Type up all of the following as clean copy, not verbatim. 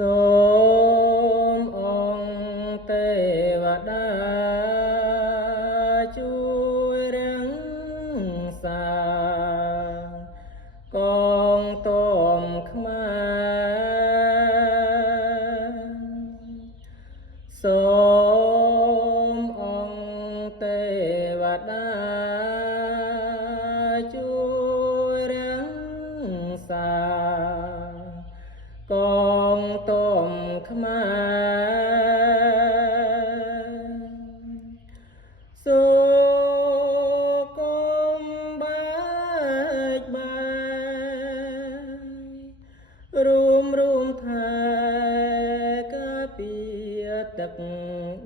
សូមអង្គទេវតាជួយរាំងសាកងទ័ពខ្មែរសូមអង្គទេវតាជួយរាំងសាកងទ័ពខ្មែរសូកុំបែកបាក់រួមថែការពារទឹក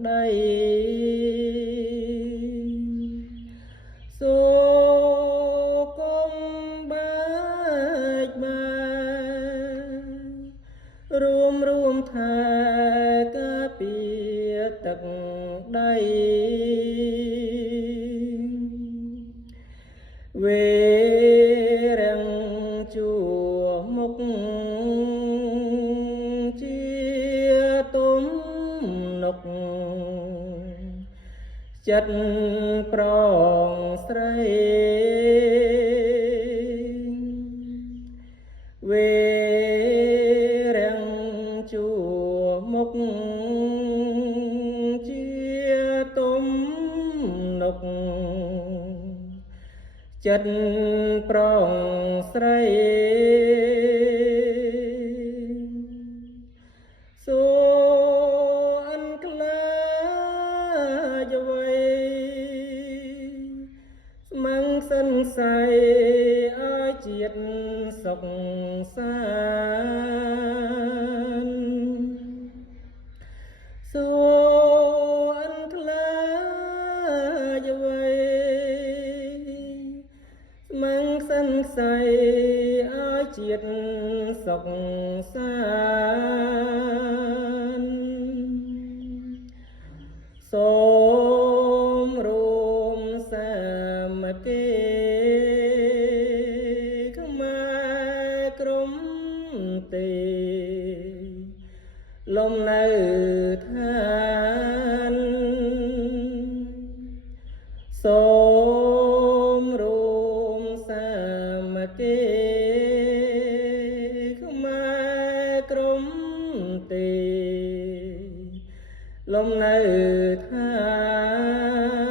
ដីសូកុំបែកបាក់រួមថែការពារទឹកដីវេរាំងជួមុខជាទំនុកចិត្តប្រងស្រីវេរាំងជួមុខជាទំនុកចិត្តប្រងស្រីសូអិនខ្លាចអ្វីស្មឹងសិនស័យឲ្យជាតិសុខសាន្តសូអិនខ្លាចអ្វីស្មឹងសិនស័យឲ្យជាតិសុខសាន្តសូមរួមសាមគ្គីខ្មែរក្រុមទេលំនៅឋានសូមរួមសាមគ្គីខ្មែរក្រុមទេលំនៅឋាន